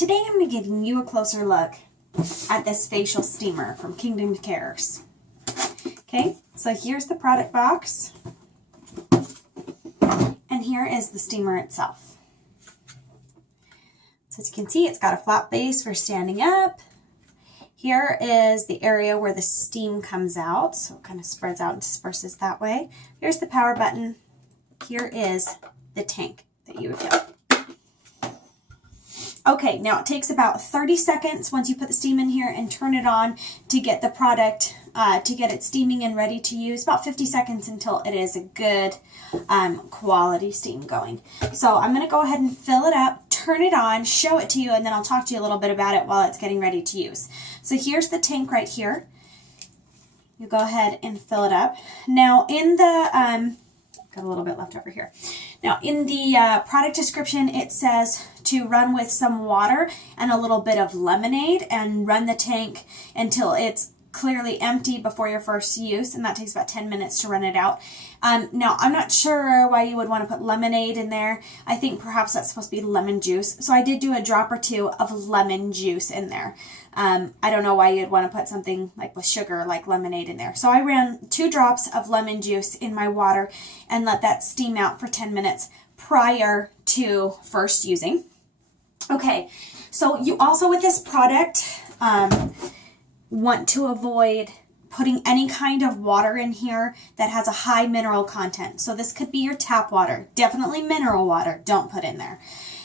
Today I'm going to be giving you a closer look at this facial steamer from KINGDOMCARES. Okay, so here's the product box, and here is the steamer itself. So as you can see, it's got a flat base for standing up. Here is the area where the steam comes out, so it kind of spreads out and disperses that way. Here's the power button. Here is the tank that you would fill. Okay, now it takes about 30 seconds once you put the steam in here and turn it on to get the product, to get it steaming and ready to use. About 50 seconds until it is a good quality steam going. So I'm going to go ahead and fill it up, turn it on, show it to you, and then I'll talk to you a little bit about it while it's getting ready to use. So here's the tank right here. You go ahead and fill it up. Now in the, got a little bit left over here. Now in the product description, it says to run with some water and a little bit of lemonade and run the tank until it's clearly empty before your first use, and that takes about 10 minutes to run it out. Now I'm not sure why you would want to put lemonade in there. I think perhaps that's supposed to be lemon juice, so I did do a drop or two of lemon juice in there. I don't know why you'd want to put something like with sugar like lemonade in there. So I ran 2 drops of lemon juice in my water and let that steam out for 10 minutes prior to first using. Okay, so you also with this product want to avoid putting any kind of water in here that has a high mineral content. So this could be your tap water. Definitely mineral water. Don't put in there.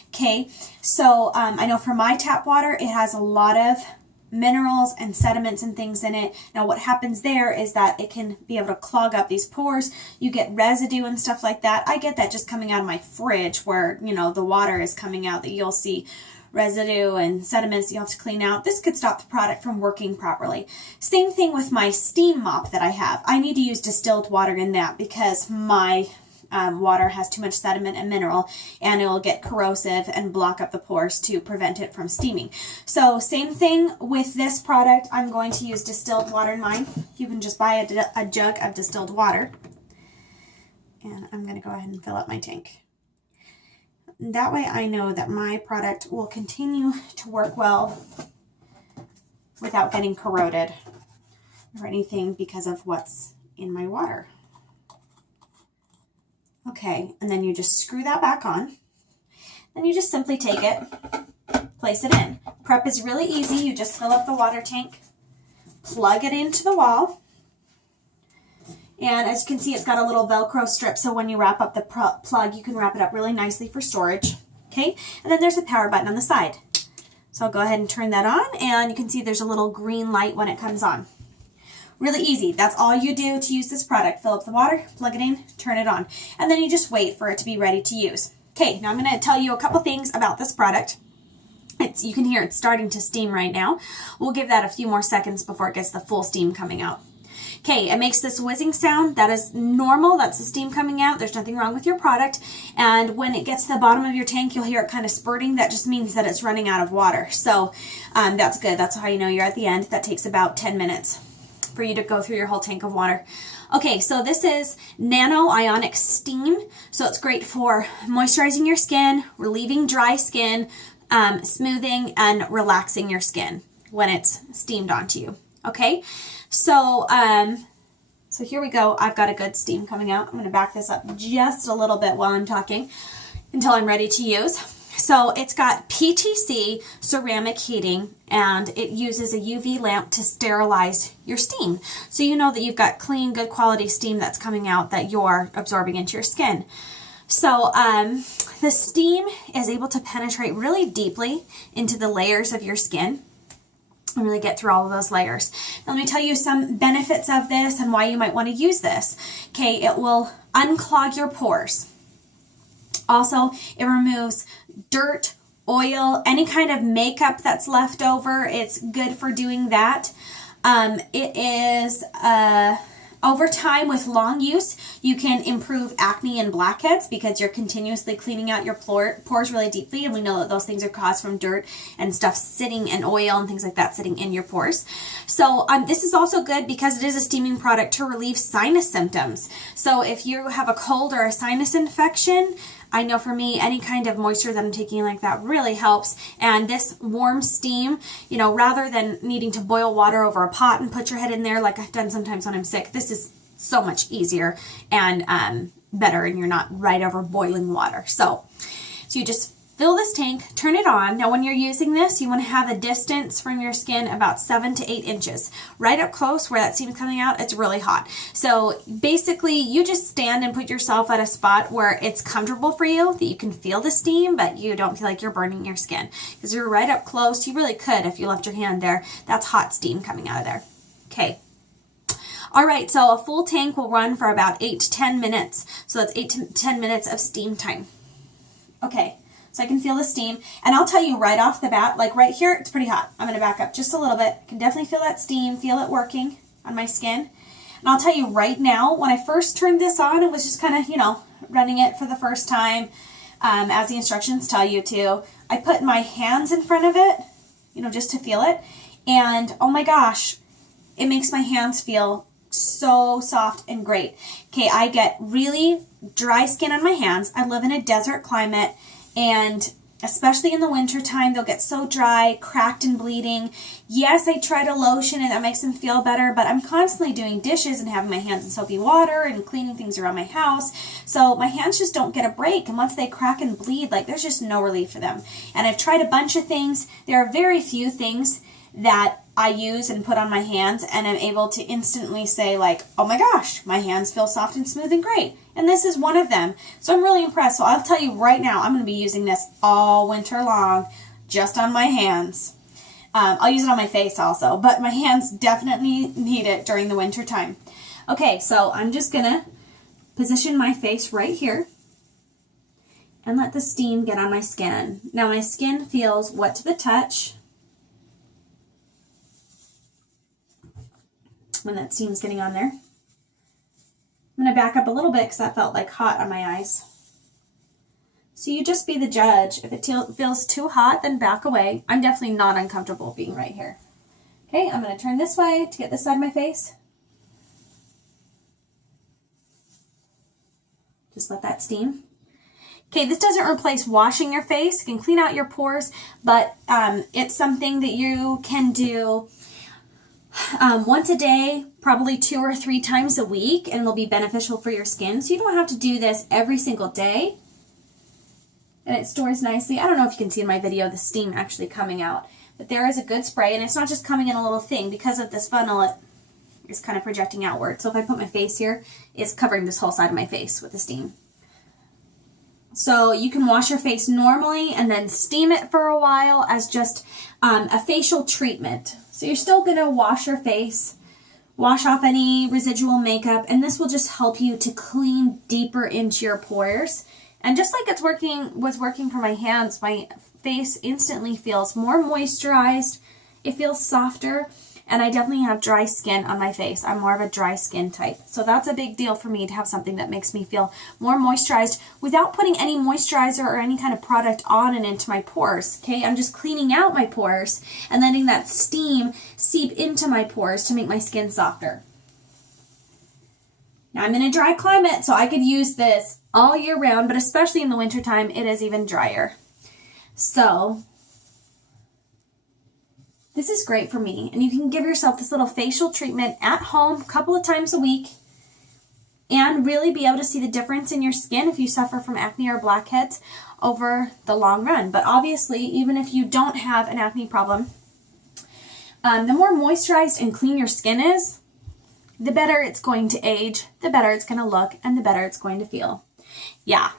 Okay, so I know for my tap water, it has a lot of minerals and sediments and things in it. Now what happens there is that it can be able to clog up these pores. You get residue and stuff like that. I get that just coming out of my fridge where, you know, the water is coming out, that you'll see residue and sediments you have to clean out. This could stop the product from working properly. Same thing with my steam mop that I have. I need to use distilled water in that because my water has too much sediment and mineral, and it will get corrosive and block up the pores to prevent it from steaming. So same thing with this product. I'm going to use distilled water in mine. You can just buy a jug of distilled water, and I'm going to go ahead and fill up my tank. That way I know that my product will continue to work well without getting corroded or anything because of what's in my water. Okay, and then you just screw that back on. Then you just simply take it, place it in. Prep is really easy. You just fill up the water tank, plug it into the wall, and as you can see, it's got a little Velcro strip, so when you wrap up the plug, you can wrap it up really nicely for storage. Okay, and then there's a power button on the side. So I'll go ahead and turn that on, and you can see there's a little green light when it comes on. Really easy. That's all you do to use this product. Fill up the water, plug it in, turn it on, and then you just wait for it to be ready to use. Okay, now I'm going to tell you a couple things about this product. You can hear it's starting to steam right now. We'll give that a few more seconds before it gets the full steam coming out. Okay, it makes this whizzing sound. That is normal. That's the steam coming out. There's nothing wrong with your product. And when it gets to the bottom of your tank, you'll hear it kind of spurting. That just means that it's running out of water. So that's good. That's how you know you're at the end. That takes about 10 minutes for you to go through your whole tank of water. Okay, so this is Nano Ionic Steam. So it's great for moisturizing your skin, relieving dry skin, smoothing, and relaxing your skin when it's steamed onto you. Okay, so here we go. I've got a good steam coming out. I'm going to back this up just a little bit while I'm talking until I'm ready to use. So it's got PTC ceramic heating, and it uses a UV lamp to sterilize your steam. So you know that you've got clean, good quality steam that's coming out that you're absorbing into your skin. So the steam is able to penetrate really deeply into the layers of your skin and really get through all of those layers. Now, let me tell you some benefits of this and why you might want to use this. Okay, it will unclog your pores. Also, it removes dirt, oil, any kind of makeup that's left over. It's good for doing that. It is, over time with long use, you can improve acne and blackheads because you're continuously cleaning out your pores really deeply. And we know that those things are caused from dirt and stuff sitting and oil and things like that sitting in your pores. So this is also good because it is a steaming product to relieve sinus symptoms. So if you have a cold or a sinus infection, I know for me, any kind of moisture that I'm taking like that really helps. And this warm steam, you know, rather than needing to boil water over a pot and put your head in there like I've done sometimes when I'm sick, this is so much easier and better, and you're not right over boiling water. So you just fill this tank, turn it on. Now when you're using this, you want to have a distance from your skin about 7 to 8 inches. Right up close where that steam is coming out, it's really hot. So basically you just stand and put yourself at a spot where it's comfortable for you, that you can feel the steam, but you don't feel like you're burning your skin. Because you're right up close, you really could if you left your hand there. That's hot steam coming out of there. Okay. All right, so a full tank will run for about 8 to 10 minutes. So that's 8 to 10 minutes of steam time. Okay. So I can feel the steam, and I'll tell you right off the bat, like right here, it's pretty hot. I'm going to back up just a little bit. I can definitely feel that steam, feel it working on my skin. And I'll tell you right now, when I first turned this on, it was just kind of, you know, running it for the first time, as the instructions tell you to. I put my hands in front of it, you know, just to feel it. And oh my gosh, it makes my hands feel so soft and great. Okay, I get really dry skin on my hands. I live in a desert climate. And especially in the winter time, they'll get so dry, cracked and bleeding. Yes, I try to lotion and that makes them feel better, but I'm constantly doing dishes and having my hands in soapy water and cleaning things around my house. So my hands just don't get a break. And once they crack and bleed, like there's just no relief for them. And I've tried a bunch of things. There are very few things that I use and put on my hands and I'm able to instantly say like, oh my gosh, my hands feel soft and smooth and great. And this is one of them. So I'm really impressed. So I'll tell you right now, I'm going to be using this all winter long, just on my hands. I'll use it on my face also, but my hands definitely need it during the winter time. Okay, so I'm just going to position my face right here and let the steam get on my skin. Now my skin feels wet to the touch when that steam's getting on there. I'm going to back up a little bit because that felt like hot on my eyes. So you just be the judge. If it feels too hot, then back away. I'm definitely not uncomfortable being right here. Okay, I'm going to turn this way to get this side of my face. Just let that steam. Okay, this doesn't replace washing your face. It can clean out your pores, but it's something that you can do once a day, probably 2 or 3 times a week, and it'll be beneficial for your skin. So you don't have to do this every single day. And it stores nicely. I don't know if you can see in my video the steam actually coming out, but there is a good spray, and it's not just coming in a little thing. Because of this funnel, it is kind of projecting outward. So if I put my face here, it's covering this whole side of my face with the steam. So you can wash your face normally and then steam it for a while as just a facial treatment. So you're still going to wash your face, wash off any residual makeup, and this will just help you to clean deeper into your pores. And just like was working for my hands, my face instantly feels more moisturized. It feels softer, and I definitely have dry skin on my face. I'm more of a dry skin type. So that's a big deal for me to have something that makes me feel more moisturized without putting any moisturizer or any kind of product on and into my pores. Okay, I'm just cleaning out my pores and letting that steam seep into my pores to make my skin softer. Now I'm in a dry climate, so I could use this all year round, but especially in the wintertime, it is even drier. So this is great for me, and you can give yourself this little facial treatment at home a couple of times a week and really be able to see the difference in your skin if you suffer from acne or blackheads over the long run. But obviously, even if you don't have an acne problem, the more moisturized and clean your skin is, the better it's going to age, the better it's going to look, and the better it's going to feel. Yeah,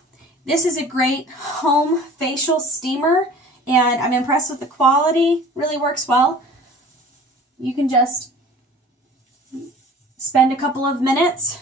this is a great home facial steamer. And I'm impressed with the quality. Really works well. You can just spend a couple of minutes.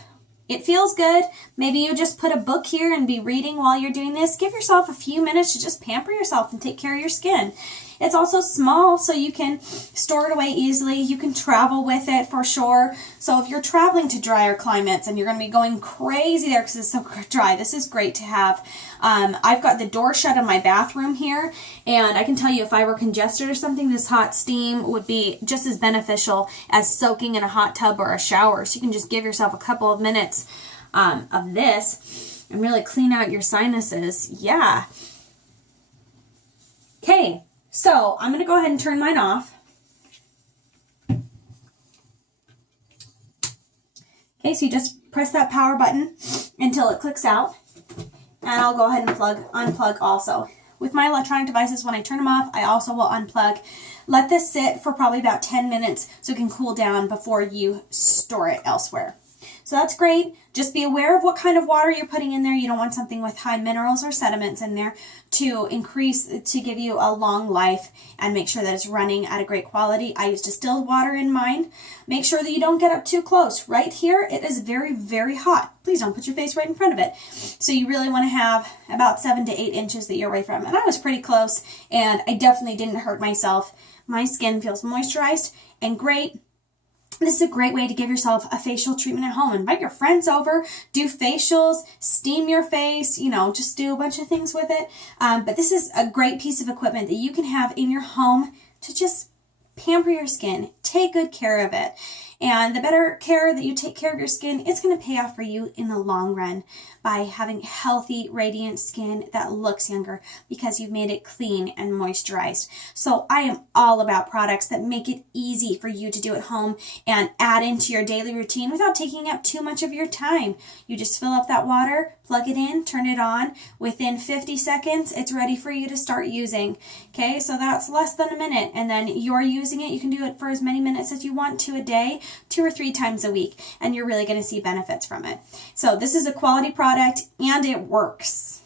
It feels good. Maybe you just put a book here and be reading while you're doing this. Give yourself a few minutes to just pamper yourself and take care of your skin. It's also small, so you can store it away easily. You can travel with it for sure. So if you're traveling to drier climates and you're going to be going crazy there because it's so dry, this is great to have. I've got the door shut in my bathroom here, and I can tell you if I were congested or something, this hot steam would be just as beneficial as soaking in a hot tub or a shower. So you can just give yourself a couple of minutes of this. and really clean out your sinuses. Yeah. Okay, so I'm going to go ahead and turn mine off. Okay, so you just press that power button until it clicks out. And I'll go ahead and unplug also. With my electronic devices, when I turn them off, I also will unplug. Let this sit for probably about 10 minutes so it can cool down before you store it elsewhere. So that's great. Just be aware of what kind of water you're putting in there. You don't want something with high minerals or sediments in there to give you a long life, and make sure that it's running at a great quality. I use distilled water in mine. Make sure that you don't get up too close. Right here, it is very, very hot. Please don't put your face right in front of it. So you really want to have about 7 to 8 inches that you're away from. And I was pretty close, and I definitely didn't hurt myself. My skin feels moisturized and great. This is a great way to give yourself a facial treatment at home. Invite your friends over, do facials, steam your face, just do a bunch of things with it. But this is a great piece of equipment that you can have in your home to just pamper your skin, take good care of it. And the better care that you take care of your skin, it's going to pay off for you in the long run by having healthy, radiant skin that looks younger because you've made it clean and moisturized. So I am all about products that make it easy for you to do at home and add into your daily routine without taking up too much of your time. You just fill up that water, plug it in, turn it on. Within 50 seconds, it's ready for you to start using. Okay, so that's less than a minute. And then you're using it. You can do it for as many minutes as you want to a day, 2 or 3 times a week, and you're really going to see benefits from it. So this is a quality product, and it works.